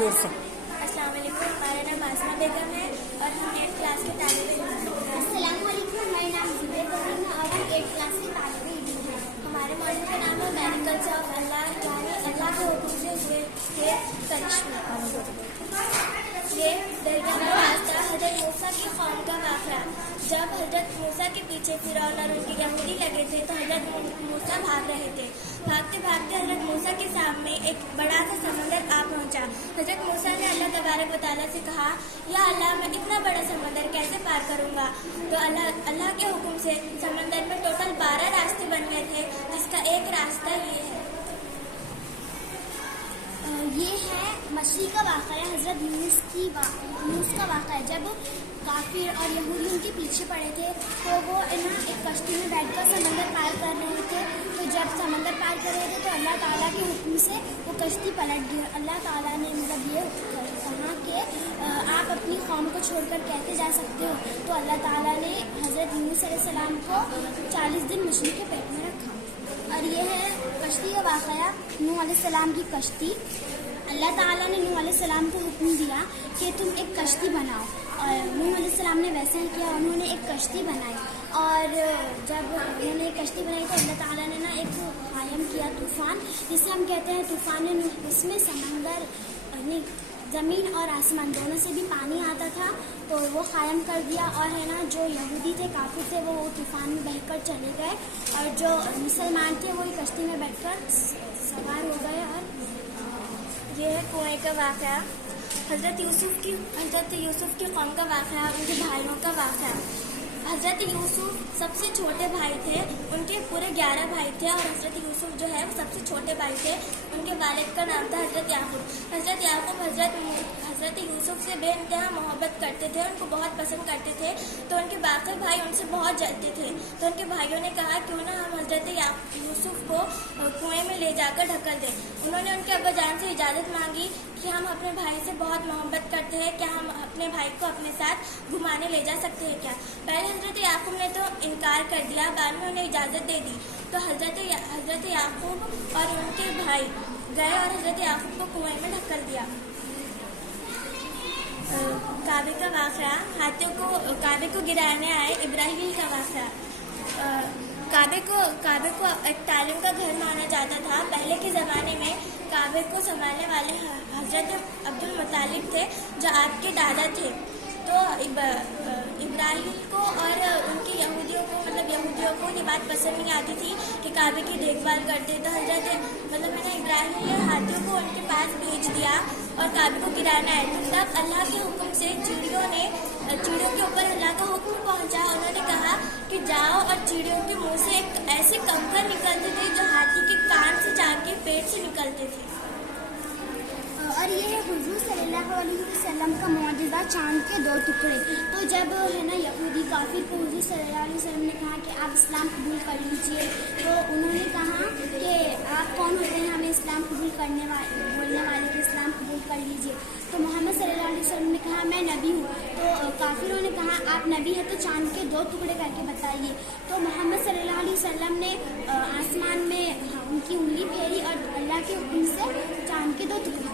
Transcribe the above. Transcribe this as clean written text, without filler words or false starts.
زور سے. السلام علیکم. ہمارا نام آسمہ بیگم ہے اور ہم 8 کلاس کے طالب علم ہیں. السلام علیکم. ہمارا نام زبیر بہن ہے اور ہم 8 کلاس کے طالب علم ہیں. ہمارے ماڈل کا نام ہے میریکلز آف اللہ، یعنی اللہ کے حکم سے ہوئے کے کرشمے. یہ درگاہ کا راستہ حضرت موسیٰ کی قوم کا واقعہ. جب حضرت موسیٰ کے پیچھے فرعون اور ان کے یہودی لگے تھے تو حضرت موسیٰ بھاگ رہے تھے. بھاگتے بھاگتے حضرت موسیٰ کے سامنے ایک بڑا سا سمندر آ پہنچا. حضرت موسیٰ نے اللہ تبارک و تعالیٰ سے کہا، یا اللہ میں اتنا بڑا سمندر کیسے پار کروں گا؟ تو اللہ کے حکم سے سمندر میں ٹوٹل 12 راستے بن گئے تھے، جس کا ایک راستہ یہ ہے. یہ ہے مچھلی کا واقعہ، حضرت یونس کا واقعہ. جب کافر اور یہودی ان کے پیچھے پڑے تھے تو وہ ایک کشتی میں بیٹھ کر سمندر پار کر رہے تھے. تو جب سمندر پار کر رہے تھے تو اللہ تعالیٰ کے حکم سے وہ کشتی پلٹ گئی. اللہ تعالیٰ نے یہ کہا کہ آپ اپنی قوم کو چھوڑ کر کیسے جا سکتے ہو؟ تو اللہ تعالیٰ نے حضرت یونس علیہ السلام کو 40 دن مچھلی کے پیٹ میں رکھا. اور یہ ہے کشتی کا واقعہ، نوح علیہ السلام کی کشتی. اللہ تعالیٰ نے نوح علیہ السلام کو حکم دیا کہ تم ایک کشتی بناؤ، اور نوح علیہ السلام نے ویسا ہی کیا. انہوں نے ایک کشتی بنائی اور جب انہوں نے ایک کشتی بنائی تو اللہ تعالیٰ نے ایک قائم کیا طوفان، جسے ہم کہتے ہیں طوفان نوح. اس میں سمندر زمین اور آسمان دونوں سے بھی پانی آتا تھا تو وہ قائم کر دیا. اور جو یہودی تھے، کافر تھے، وہ طوفان میں بہہ کر چلے گئے، اور جو مسلمان تھے وہ کشتی میں بیٹھ کر سوار ہو گئے. اور یہ ہے کنویں کا واقعہ. حضرت یوسف کی قوم کا واقعہ، ان کے بھائیوں کا واقعہ. حضرت یوسف سب سے چھوٹے بھائی تھے. ان کے پورے 11 بھائی تھے اور حضرت یوسف جو ہے وہ سب سے چھوٹے بھائی تھے. ان کے والد کا نام تھا حضرت یعقوب. حضرت یعقوب حضرت یوسف سے بے انتہا محبت کرتے تھے، ان کو بہت پسند کرتے تھے. تو ان کے باقی بھائی ان سے بہت جلتے تھے. تو ان کے بھائیوں نے کہا کیوں نہ ہم حضرت یوسف کو کنویں میں لے جا کر ڈھکل دیں. انہوں نے ان کے ابا جان سے اجازت مانگی کہ ہم اپنے بھائی سے بہت محبت کرتے ہیں، کیا ہم اپنے بھائی کو اپنے ساتھ گھمانے لے جا سکتے ہیں کیا؟ پہلے حضرت یعقوب نے تو انکار کر دیا، بعد میں انہیں اجازت دے دی. تو حضرت یعقوب اور ان کے بھائی گئے اور حضرت یعقوب کو کنویں میں ڈھکل دیا. کعبے کا واقعہ. ہاتھیوں کو کعبے کو گرانے آئے ابراہیل کا واقعہ. کعبے کو ایک تعلیم کا گھر مانا جاتا تھا. پہلے کے زمانے میں کعبے کو سنبھالنے والے حضرت عبد المطلب تھے، جو آپ کے دادا تھے. تو ابراہیل کو اور ان کے یہودیوں کو یہ بات پسند نہیں آتی تھی کہ کعبے کی دیکھ بھال کرتے. تو ابراہیل نے ہاتھیوں کو ان کے پاس بھیج دیا اور کعبے کو گرانا ہے. تب اللہ کے حکم سے چڑیوں کے اوپر اللہ کا حکم پہنچا. انہوں نے کہا کہ جاؤ، اور چڑیوں کے منہ سے ایک ایسے کنکر نکلتے تھے جو ہاتھی کے کان سے جا کے پیٹ سے نکلتے تھے. اور یہ ہے حضور صلی اللہ علیہ وسلم کا معجزہ، چاند کے 2 ٹکڑے. تو جب یہودی کافر کو حضور صلی اللہ علیہ وسلم نے کہا کہ آپ اسلام قبول کر لیجئے، تو انہوں نے کہا کہ آپ کون ہوتے ہیں ہمیں اسلام قبول بولنے والے کے اسلام قبول کر لیجئے. تو محمد صلی اللہ علیہ وسلم نے کہا میں نبی ہوں. تو کافروں نے کہا آپ نبی ہیں تو چاند کے 2 ٹکڑے کر کے بتائیے. تو محمد صلی اللہ علیہ وسلم نے آسمان میں ان کی انگلی پھیری اور اللہ کے حکم سے چاند کے 2 ٹکڑے